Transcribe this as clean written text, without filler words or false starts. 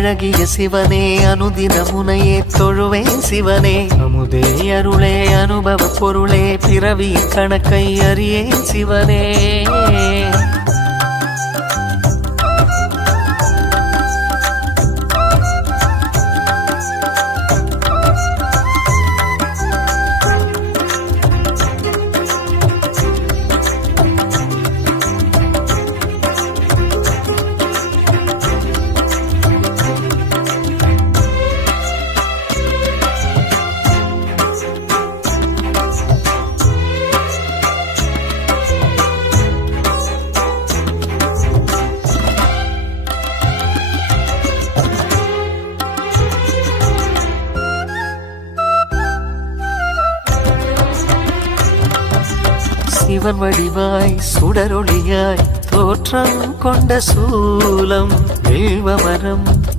அழகிய சிவனே அனுதின முனையே தொழுவேன் சிவனே அமுதே அருளே அனுபவ பொருளே பிறவியின் கணக்கை அறியேன் சிவனே சிவன் வடிவாய் சுடரொளியாய் தோற்றம் கொண்ட சூலம் வில்வமரம்